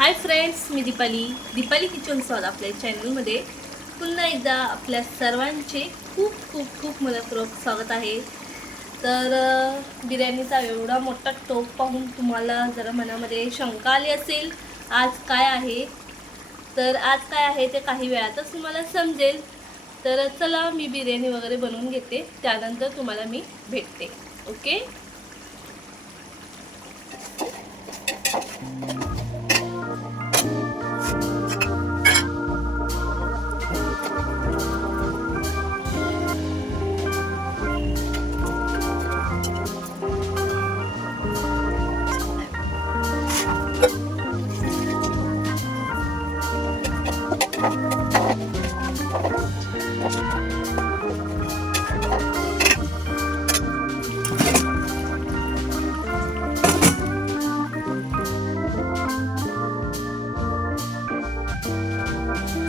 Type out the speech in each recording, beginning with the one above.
हाय friends मी Deepali. Deepali kitchen Swad आपल्या चॅनलमध्ये पुन्हा एकदा आपल्या सर्वांचे खूप खूप खूप मनपूर्वक स्वागत आहे. तर बिर्याणीचा एवढा मोठा टोप पाहून तुम्हाला जरा मनामध्ये शंका आली असेल आज काय आहे? तर आज काय आहे ते काही वेळातच तुम्हाला समजेल. तर चला मी बिर्याणी वगैरे बनवून घेते. त्यानंतर तुम्हाला मी भेटते. ओके?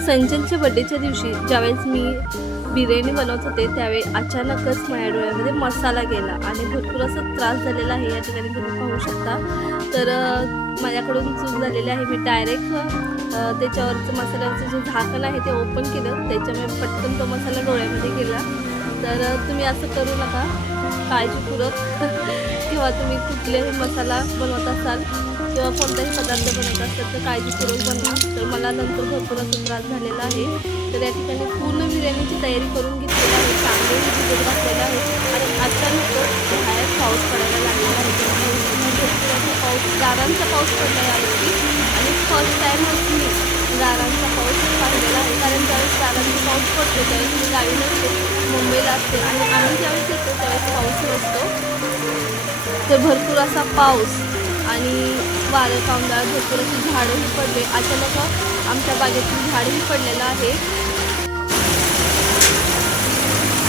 संजनच्या बड्डेच्या दिवशी ज्यावेळेस मी बिर्याणी बनवत होते त्यावेळी अचानकच माझ्या डोळ्यामध्ये मसाला गेला आणि भरपूर असा त्रास झालेला आहे. या ठिकाणी तुम्ही पाहू शकता. तर माझ्याकडून चूक झालेली आहे. मी डायरेक्ट त्याच्यावरचं मसाल्याचं जे झाकण आहे ते ओपन केलं. त्याच्यामुळे पटकन तो मसाला डोळ्यामध्ये गेला. तर तुम्ही असं करू नका. काळजीपूर्वक. किंवा तुम्ही कुठलेही मसाला बनवत असाल किंवा कोणताही पदार्थ बनवत असतात तर काळजीपूर्वक बनवा. तर मला नंतर भरपूर असा त्रास झालेला आहे. तर या ठिकाणी पूर्ण बिर्याणीची तयारी करून घेतलेली आहे. चांगले भिजत घातलेलं आहे. आणि अचानक बाहेर पाऊस पडायला लागलेला आहे. भरपूर पाऊस गारांचा पाऊस पडला आहे. आणि फर्स्ट टाईमच मी गारांचा पाऊस पाहिलेला आहे. कारण ज्यावेळेस गारांचा पाऊस पडतो त्यावेळेस मी गावी नसते. मुंबईला असते. आणि आम्ही ज्यावेळेस येतो त्यावेळेस पाऊस नसतो. तर भरपूर असा पाऊस आणि वारं कामदार भरपूर अशी झाडंही पडले. अचानक आमच्या बागेतील झाडही पडलेलं आहे.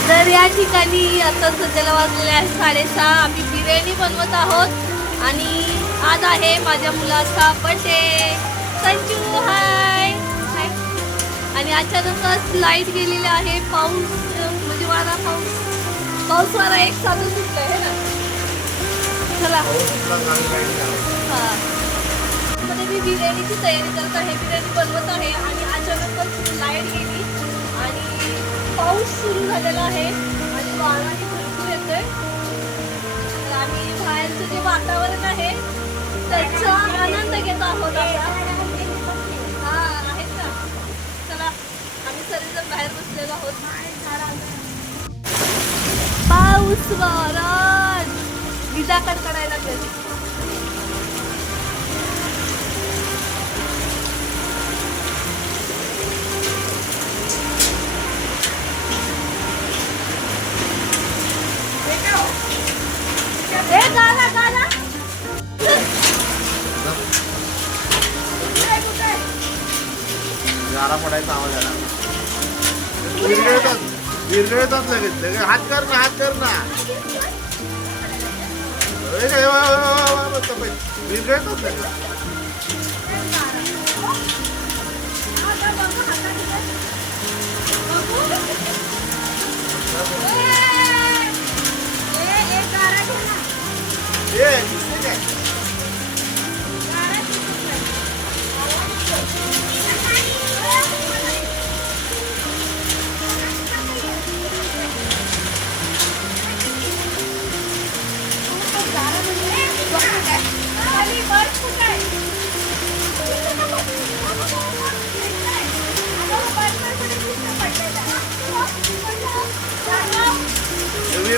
तर या ठिकाणी आता सध्याला वाजलेले आहे साडेसहा. आम्ही बिर्याणी बनवत आहोत. आणि आज आहे माझ्या मुलाचा बर्थडे संजू हाय. आणि अचानकच लाइट गेलेली आहे. पाऊस म्हणजे वारा पाऊस. पाऊस वारा एक साधं सुटलं आहे ना? चला. हा. मी बिर्याणीची तयारी करत आहे. बिर्याणी बनवत आहे आणि अचानकच लाइट गेली. आणि पाऊस सुरू झालेला आहे आणि वाराही भरपूर येतोय. आहे आणि बाहेरचं जे वातावरण आहे त्याचा आनंद घेत आहोत हा आहेत ना. चला आम्ही सर्वजण बाहेर बसलेलो आहोत. पाऊस वारा. विजा कडकडायला लागले. खेळतात लगेच लगे हात कर ना हात कर ना बिघडतात लगेच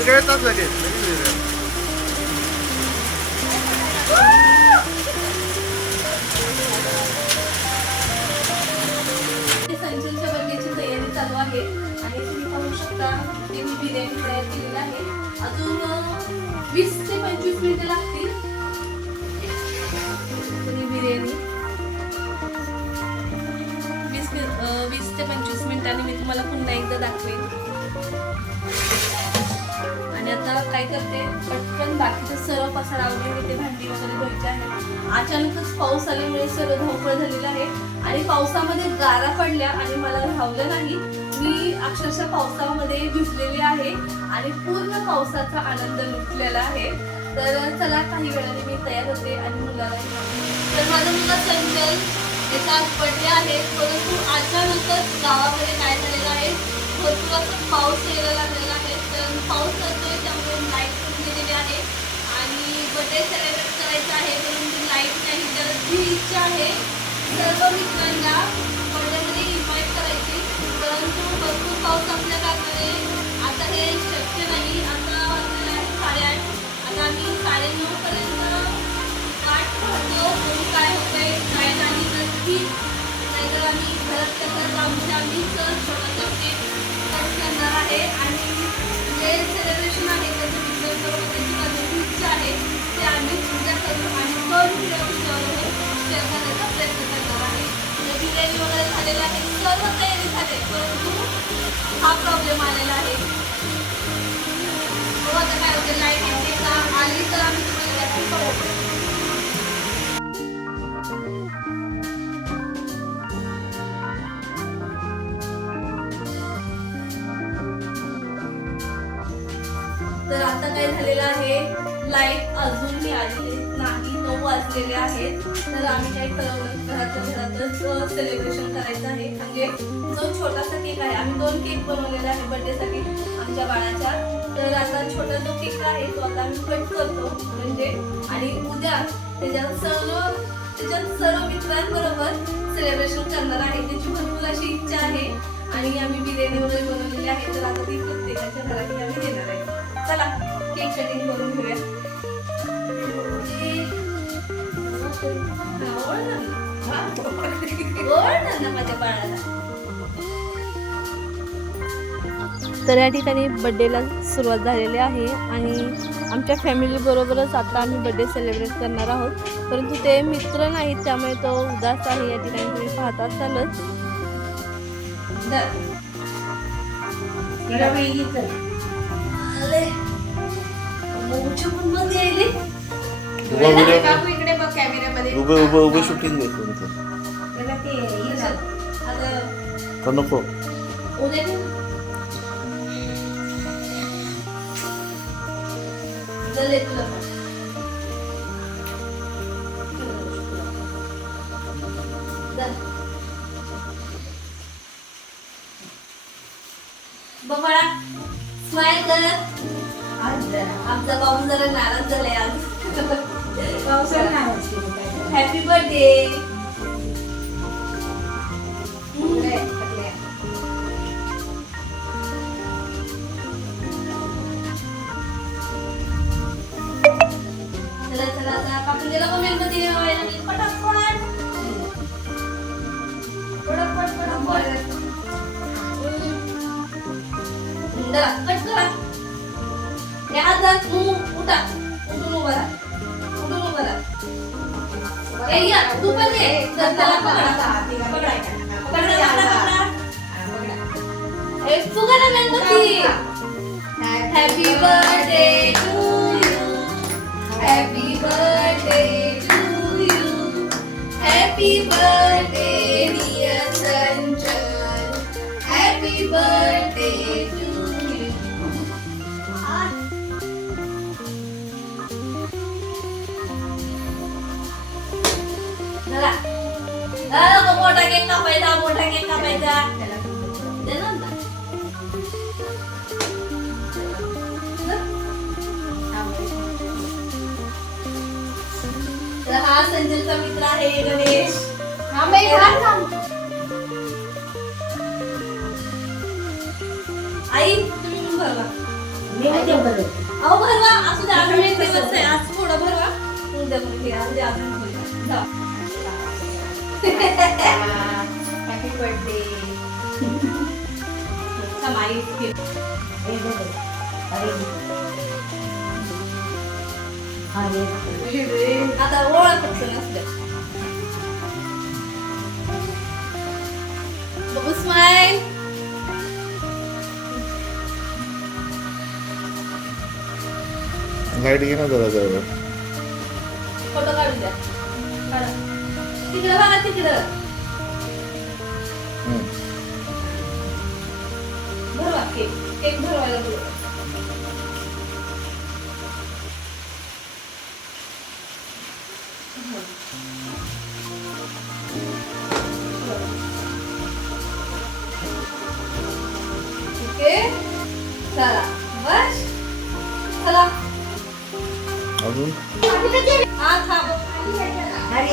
विरगळतात लगेच लगेच. विरगळतात. संचलच्या बर्गेची तयारी चालू आहे आणि तुम्ही पाहू शकता ते मी बिर्याणी तयार केलेली आहे. अजून वीस ते पंचवीस मिनिटं लागतील. बिर्याणी. वीस मि- वीस ते पंचवीस मिनिटांनी मी तुम्हाला पुन्हा एकदा दाखवेन. काय करते पटकन बाकीचं सर्व पसारा मी ते भांडी वगैरे धुवायची आहे अचानकच पाऊस आल्यामुळे सर्व धावपळ झालेलं आहे. आणि पावसामध्ये गारा पडल्या आणि मला राहवलं नाही. मी अक्षरशः पावसामध्ये भिजलेली आहे आणि पूर्ण पावसाचा आनंद लुटलेला आहे. तर चला काही वेळाने मी तयार होते आणि मुलाला तर माझा मुलगा संजय एका पडले आहे. परंतु अचानकच गावामध्ये काय झालेलं आहे? भरपूर असं पाऊस यायला लागलेला आहे. तर पाऊस पडतोय त्यामुळे लाइट पण गेलेली आहे आणि बर्थडे सेलिब्रेट करायचा आहे परंतु लाइट नाही तर ही इच्छा आहे सर्व मित्रांना बर्थडेमध्ये इन्व्हाइट करायची. परंतु भरपूर पाऊस असल्या कारणाने आता हे शक्य नाही. आता वाजलेलं आहे साडेआठ आता आम्ही साडेनऊपर्यंत वाट पाहतो. बघू काय होतंय काय नाही तर ठीक नाहीतर आम्ही घरात कसं आमच्या आम्ही? छोटासा केक कट करणार आहे. आणि प्रॉब्लेम आलेला आहे. हो आता काय होते लाइट येते का? आली तर आम्ही तुम्हाला नक्की कळवू तर आता काय झालेलं आहे? लाइट अजूनही आलेली नाही नऊ वाजलेले आहेत. तर आम्ही काय ठरवलं घरातल्या घरातच सेलिब्रेशन करायचं आहे. म्हणजे जो छोटासा केक आहे आम्ही दोन केक बनवलेला आहे बर्थडेसाठी आमच्या बाळाच्या. तर आता छोटा जो केक आहे तो आता आम्ही कट करतो. म्हणजे आणि उद्या त्याच्यात सर्व त्याच्यात सर्व मित्रांबरोबर सेलिब्रेशन करणार आहे. त्याची भरपूर अशी इच्छा आहे. आणि आम्ही बिर्याणी वगैरे बनवलेली आहे. तर आता ती प्रत्येकाच्या घरात आम्ही देणार आहे. तर या ठिकाणी बड्डेला सुरुवात झालेली आहे आणि आमच्या फॅमिलीबरोबरच आता आम्ही बड्डे सेलिब्रेट करणार आहोत. परंतु ते मित्र नाहीत त्यामुळे तो उदास आहे. या ठिकाणी तुम्ही पाहता चालत. उभं उभं. उभं शूटिंग का नको. उद्या चल तुला. बाबा स्माइल कर आज जरा. आमचा पाहून जरा नाराज झालाय आज. करायचं. हॅपी बर्थडे कट करा हे हात जरा उ- उठा उठून उभा राहा उठून उभा राहा ए, या, तू पण ये. जर त्याला पकडा. तिला पकडा. पकडा. पकडा, पकडा, पकडा. मोठा केक कापायचा मोठा केक कापायचा हा संजलचा मित्र आहे गणेश. हा, बाई, घाल अहो भरवा असू द्या अजून एक दिवस आहे आज थोडं भरवा उद्या पण घ्या उद्या अजून भरूया. जा. हॅपी बर्थडे अरे. आता ओळख पटकन असू बघू स्माईल लाइट घे ना जरा जरा. फोटो काढून द्या. काढा. तिकडं बघा तिकडं. भरवा केक केक भरवायला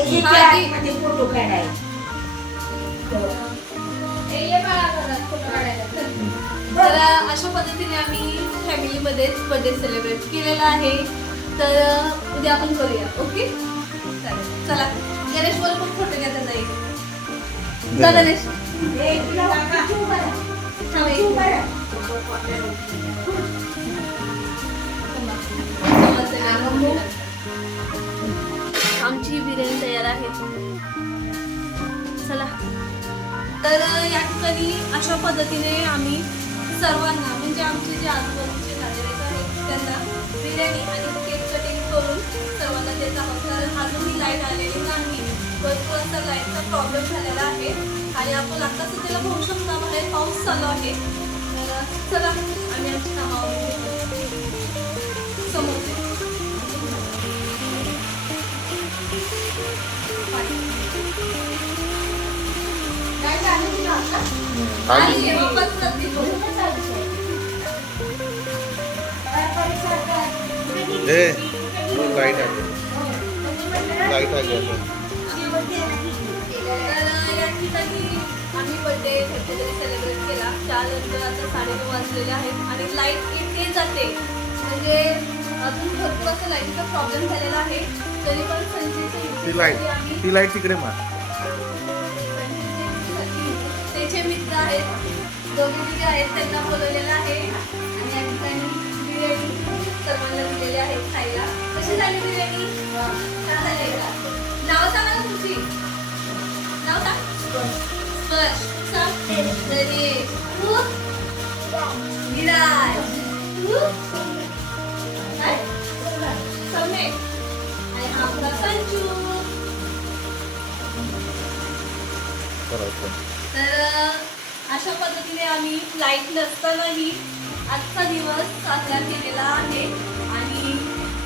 फोटो काढायचे तर अशा पद्धतीने आम्ही फॅमिलीमध्येच बर्थडे सेलिब्रेट केलेला आहे. तर उद्या आपण करूया ओके? चालेल. चला. गणेश वर पण फोटो घेता जाईल. जा गणेश. ए, तुला आमची बिर्याणी तयार आहे. चला. तर या ठिकाणी अशा पद्धतीने आम्ही सर्वांना म्हणजे आमचे जे आजूबाजूचे नातेवाईक आहेत त्यांना बिर्याणी आणि केक कटिंग करून सर्वांना देत आहोत. कारण अजूनही लाइट आलेली नाही. भरपूर असा लाईटचा प्रॉब्लेम झालेला आहे. आणि आपण आता सध्याला पाहू शकता बाहेर पाऊस चालू आहे. तर चला आम्ही आमच्या कामावर ए? लाइट लाइट आम्ही बर्थडे सेलिब्रेट केला. आता साडेनऊ वाजलेले आहेत आणि लाइट येते जाते. म्हणजे अजून भरपूर असं लाईटचा प्रॉब्लेम झालेला आहे. तरी पण ती ती लाइट तिकडे मार. आहेत. दोघे तिघे आहेत त्यांना बोलवलेलं आहे. आणि या ठिकाणी बिर्याणी सर्वांना दिलेली आहे खायला. कशी झाली बिर्याणी? छान झाली का? नाव सांगा ना तुमची. नाव सांग. आपला करायचं तर अशा पद्धतीने आम्ही लाइट नसतानाही आजचा दिवस साजरा केलेला आहे. आणि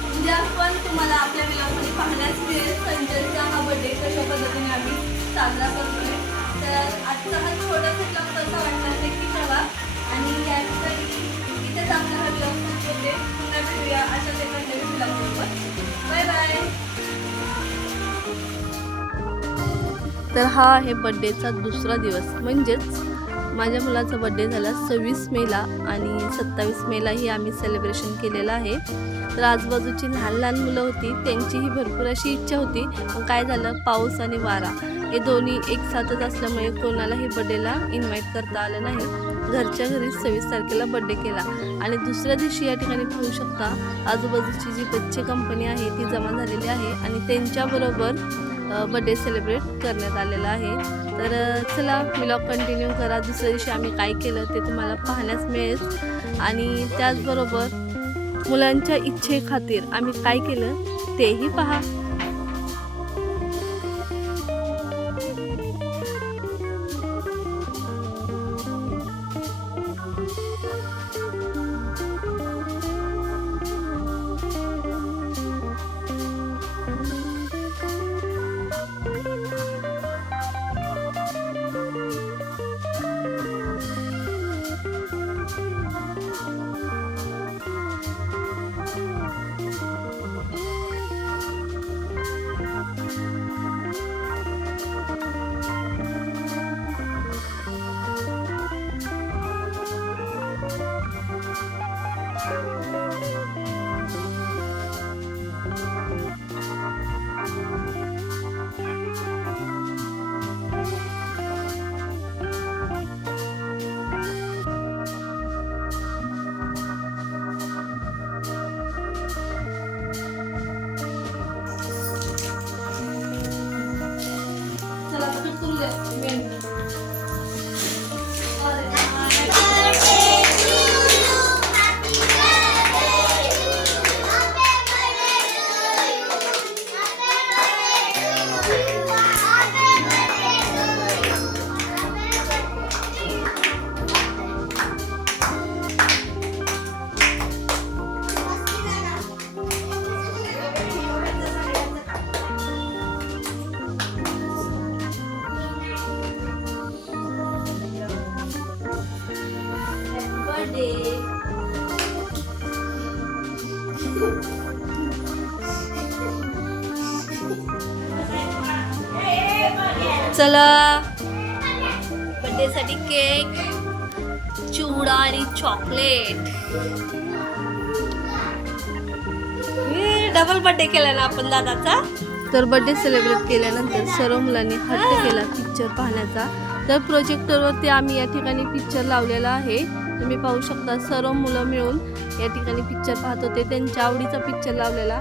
उद्या पण तुम्हाला आपल्या विलामध्ये पाहण्यास मिळेल. संजयचा हा बर्थडे कशा पद्धतीने आम्ही साजरा करतोय. तर आजचा हा छोटासा क्लब कसा वाटला नक्की की कळवा. आणि या ठिकाणी इथेच आपला हा ब्लॉग होते पुन्हा भेटूया अशाच एका नवीन ब्लॉगबरोबर बाय बाय तर हा आहे बड्डेचा दुसरा दिवस. म्हणजेच माझ्या मुलाचा बड्डे झाला सव्वीस मेला आणि सत्तावीस मेलाही आम्ही सेलिब्रेशन केलेलं आहे. तर आजूबाजूची लहान लहान मुलं होती त्यांचीही भरपूर अशी इच्छा होती. पण काय झालं पाऊस आणि वारा हे दोन्ही एक साथच असल्यामुळे कोणालाही बड्डेला इन्व्हाइट करता आलं नाही. घरच्या घरी सव्वीस तारखेला बड्डे केला. आणि दुसऱ्या दिवशी या ठिकाणी पाहू शकता आजूबाजूची जी बच्चे कंपनी आहे ती जमा झालेली आहे. आणि त्यांच्याबरोबर बड्डे सेलिब्रेट करण्यात आलेला आहे. तर चला ब्लॉग कंटिन्यू करा. दुसऱ्या दिवशी आम्ही काय केलं ते तुम्हाला पाहण्यास मिळेल. आणि त्याचबरोबर मुलांच्या इच्छेखातीर आम्ही काय केलं तेही पहा. चला. बर्थडेसाठी केक चिवडा आणि चॉकलेट. डबल बर्थडे केला ना आपण दादाचा? तर बर्थडे सेलिब्रेट केल्यानंतर सर्व मुलांनी हट्ट केला पिक्चर पाहण्याचा. तर प्रोजेक्टरवरती आम्ही या ठिकाणी पिक्चर लावलेला आहे. तुम्ही पाहू शकता सर्व मुलं मिळून या ठिकाणी पिक्चर पाहत होते. त्यांच्या आवडीचा पिक्चर लावलेला.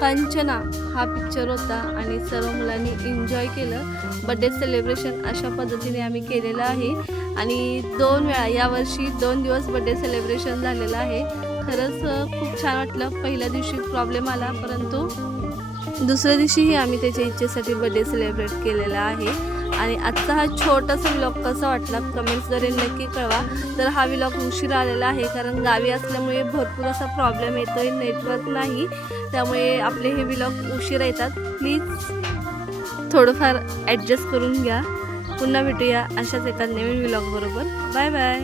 कंचना हा पिक्चर होता आणि सर्व मुलांनी एन्जॉय केलं. बड्डे सेलिब्रेशन अशा पद्धतीने आम्ही केलेलं आहे. आणि दोन वेळा यावर्षी दोन दिवस बड्डे सेलिब्रेशन झालेलं आहे. खरंच खूप छान वाटलं. पहिल्या दिवशी प्रॉब्लेम आला परंतु दुसऱ्या दिवशीही आम्ही त्याच्या इच्छेसाठी बड्डे सेलिब्रेट केलेला आहे. आणि आजचा हा छोटासा व्लॉग कसा वाटला कमेंट्सद्वारे नक्की कळवा. तर हा व्लॉग उशीर आलेला आहे कारण गावी असल्यामुळे भरपूर असा प्रॉब्लेम येतो आहे नेटवर्क नाही. त्यामुळे आपले हे व्लॉग उशीर येतात. प्लीज थोडंफार ॲडजस्ट करून घ्या. पुन्हा भेटूया अशाच एका नवीन व्लॉग बरोबर. Bye bye